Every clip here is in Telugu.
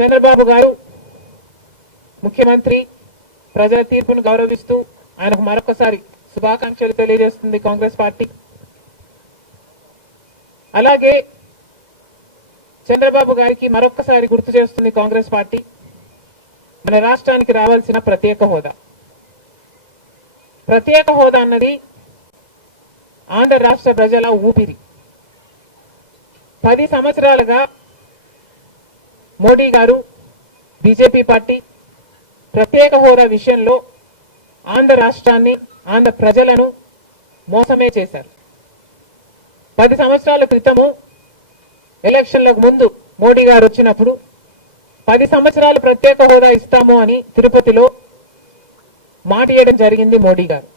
చంద్రబాబు గారు ముఖ్యమంత్రి ప్రజల తీర్పును గౌరవిస్తూ ఆయనకు మరొకసారి శుభాకాంక్షలు తెలియజేస్తుంది కాంగ్రెస్ పార్టీ. అలాగే చంద్రబాబు గారికి మరొకసారి గుర్తు చేస్తుంది కాంగ్రెస్ పార్టీ మన రాష్ట్రానికి రావాల్సిన ప్రత్యేక హోదా. ప్రత్యేక హోదా అన్నది ఆంధ్ర రాష్ట్ర ప్రజల ఊపిరి. 10 సంవత్సరాలుగా మోడీ గారు బీజేపీ పార్టీ ప్రత్యేక హోదా విషయంలో ఆంధ్ర రాష్ట్రాన్ని ఆంధ్ర ప్రజలను మోసమే చేశారు. 10 సంవత్సరాల క్రితము ఎలక్షన్లకు ముందు మోడీ గారు వచ్చినప్పుడు 10 సంవత్సరాలు ప్రత్యేక హోదా ఇస్తాము అని తిరుపతిలో మాట ఇవ్వడం జరిగింది మోడీ గారు.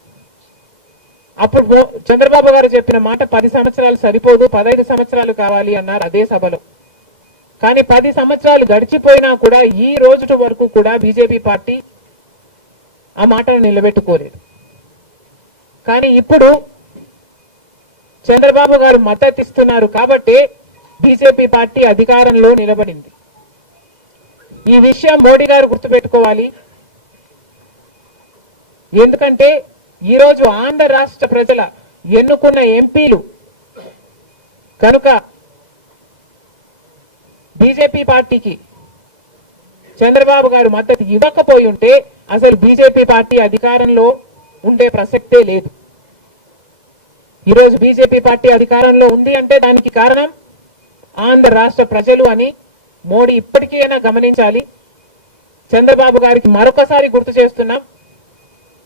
అప్పుడు చంద్రబాబు గారు చెప్పిన మాట 10 సంవత్సరాలు సరిపోదు, 15 సంవత్సరాలు కావాలి అన్నారు అదే సభలో. కానీ 10 సంవత్సరాలు గడిచిపోయినా కూడా ఈ రోజు వరకు కూడా బీజేపీ పార్టీ ఆ మాటను నిలబెట్టుకోలేదు. కానీ ఇప్పుడు చంద్రబాబు గారు మద్దతు ఇస్తున్నారు కాబట్టి బీజేపీ పార్టీ అధికారంలో నిలబడింది. ఈ విషయం మోడీ గారు గుర్తుపెట్టుకోవాలి. ఎందుకంటే ఈరోజు ఆంధ్ర రాష్ట్ర ప్రజల ఎన్నుకున్న ఎంపీలు కనుక బీజేపీ పార్టీకి చంద్రబాబు గారు మద్దతు ఇవ్వకపోయి ఉంటే అసలు బీజేపీ పార్టీ అధికారంలో ఉండే ప్రసక్తే లేదు. ఈరోజు బీజేపీ పార్టీ అధికారంలో ఉంది అంటే దానికి కారణం ఆంధ్ర రాష్ట్ర ప్రజలు అని మోడీ ఇప్పటికైనా గమనించాలి. చంద్రబాబు గారికి మరొకసారి గుర్తు చేస్తున్నాం.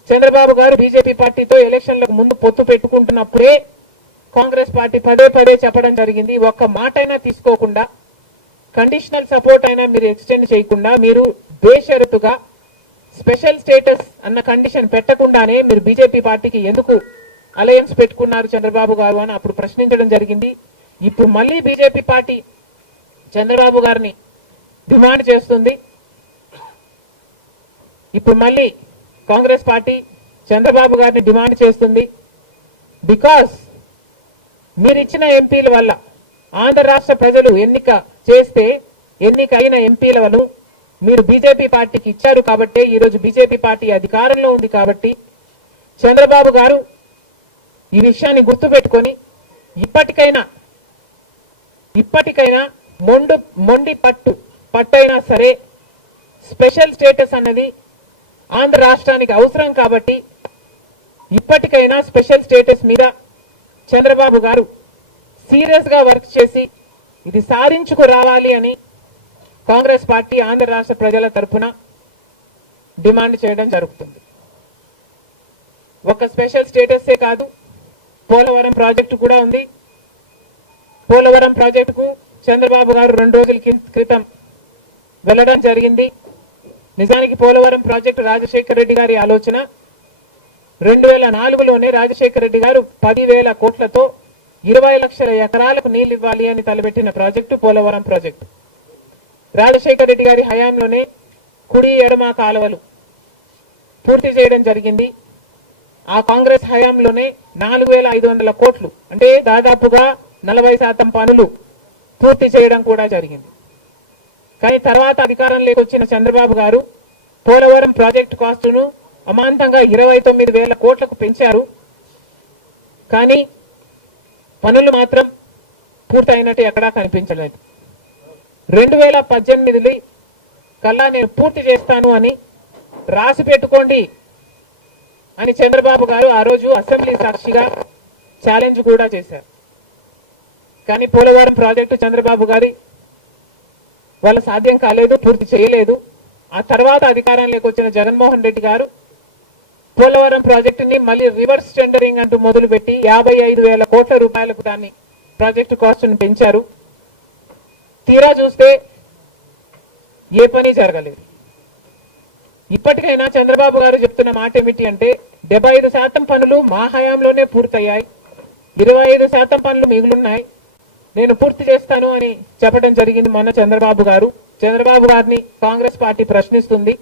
చంద్రబాబు గారు బీజేపీ పార్టీతో ఎలక్షన్లకు ముందు పొత్తు పెట్టుకుంటున్నప్పుడే కాంగ్రెస్ పార్టీ పదే చెప్పడం జరిగింది. ఒక్క మాట అయినా తీసుకోకుండా, కండిషనల్ సపోర్ట్ అయినా మీరు ఎక్స్టెండ్ చేయకుండా, మీరు బేషరతుగా స్పెషల్ స్టేటస్ అన్న కండిషన్ పెట్టకుండానే మీరు బీజేపీ పార్టీకి ఎందుకు అలయన్స్ పెట్టుకున్నారు చంద్రబాబు గారు అని అప్పుడు ప్రశ్నించడం జరిగింది. ఇప్పుడు మళ్ళీ బీజేపీ పార్టీ చంద్రబాబు గారిని డిమాండ్ చేస్తుంది. ఇప్పుడు మళ్ళీ కాంగ్రెస్ పార్టీ చంద్రబాబు గారిని డిమాండ్ చేస్తుంది. బికాస్ మీరు ఇచ్చిన ఎంపీల వల్ల ఆంధ్ర రాష్ట్ర ప్రజలు ఎన్నికైన ఎంపీలను మీరు బీజేపీ పార్టీకి ఇచ్చారు కాబట్టి ఈరోజు బీజేపీ పార్టీ అధికారంలో ఉంది కాబట్టి చంద్రబాబు గారు ఈ విషయాన్ని గుర్తుపెట్టుకొని ఇప్పటికైనా మొండి పట్టైనా సరే స్పెషల్ స్టేటస్ అన్నది ఆంధ్ర రాష్ట్రానికి అవసరం కాబట్టి ఇప్పటికైనా స్పెషల్ స్టేటస్ మీద చంద్రబాబు గారు సీరియస్ గా వర్క్ చేసి ఇది సాధించుకు రావాలి అని కాంగ్రెస్ పార్టీ ఆంధ్ర రాష్ట్ర ప్రజల తరఫున డిమాండ్ చేయడం జరుగుతుంది. ఒక స్పెషల్ స్టేటస్ కాదు, పోలవరం ప్రాజెక్టు కూడా ఉంది. పోలవరం ప్రాజెక్టుకు చంద్రబాబు గారు 2 రోజుల క్రితం వెళ్ళడం జరిగింది. నిజానికి పోలవరం ప్రాజెక్టు రాజశేఖర రెడ్డి గారి ఆలోచన. 2004లోనే రాజశేఖర రెడ్డి గారు 10,000 కోట్లతో 20 లక్షల ఎకరాలకు నీళ్లు ఇవ్వాలి అని తలపెట్టిన ప్రాజెక్టు పోలవరం ప్రాజెక్టు. రాజశేఖర రెడ్డి గారి హయాంలోనే కుడి ఎడమ కాలువలు పూర్తి చేయడం జరిగింది. ఆ కాంగ్రెస్ హయాంలోనే 4,500 కోట్లు అంటే దాదాపుగా 40% పనులు పూర్తి చేయడం కూడా జరిగింది. కానీ తర్వాత అధికారంలోకి వచ్చిన చంద్రబాబు గారు పోలవరం ప్రాజెక్టు కాస్టును అమాంతంగా 29,000 కోట్లకు పెంచారు. కానీ పనులు మాత్రం పూర్తయినట్టు ఎక్కడా కనిపించలేదు. 2018 కల్లా నేను పూర్తి చేస్తాను అని రాసి పెట్టుకోండి అని చంద్రబాబు గారు ఆ రోజు అసెంబ్లీ సాక్షిగా ఛాలెంజ్ కూడా చేశారు. కానీ పోలవరం ప్రాజెక్టు చంద్రబాబు గారి వాళ్ళ సాధ్యం కాలేదు, పూర్తి చేయలేదు. ఆ తర్వాత అధికారంలోకి వచ్చిన జగన్మోహన్ రెడ్డి గారు పోలవరం ప్రాజెక్టుని మళ్ళీ రివర్స్ టెండరింగ్ అంటూ మొదలుపెట్టి 55,000 కోట్ల రూపాయలకు దాన్ని ప్రాజెక్టు కాస్ట్ను పెంచారు. తీరా చూస్తే ఏ పని జరగలేదు. ఇప్పటికైనా చంద్రబాబు గారు చెప్తున్న మాట ఏమిటి అంటే 75% పనులు మా హయాంలోనే పూర్తయ్యాయి, 25% పనులు మిగులున్నాయి, నేను పూర్తి చేస్తాను అని చెప్పడం జరిగింది మొన్న చంద్రబాబు గారు. చంద్రబాబు గారిని కాంగ్రెస్ పార్టీ ప్రశ్నిస్తుంది.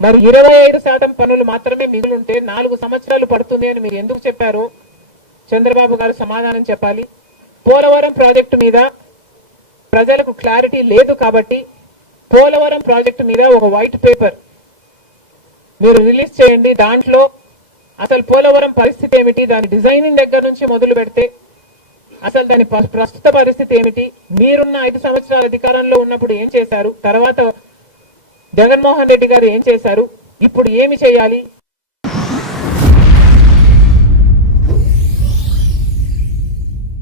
మరి 25% పనులు మాత్రమే మిగులుంటే 4 సంవత్సరాలు పడుతుంది అని మీరు ఎందుకు చెప్పారో చంద్రబాబు గారు సమాధానం చెప్పాలి. పోలవరం ప్రాజెక్టు మీద ప్రజలకు క్లారిటీ లేదు కాబట్టి పోలవరం ప్రాజెక్టు మీద ఒక వైట్ పేపర్ మీరు రిలీజ్ చేయండి. దాంట్లో అసలు పోలవరం పరిస్థితి ఏమిటి, దాని డిజైనింగ్ దగ్గర నుంచి మొదలు పెడితే అసలు దాని ప్రస్తుత పరిస్థితి ఏమిటి, మీరున్న 5 సంవత్సరాల అధికారంలో ఉన్నప్పుడు ఏం చేశారు, తర్వాత జగన్మోహన్ రెడ్డి గారు ఏం చేశారు, ఇప్పుడు ఏమి చేయాలి,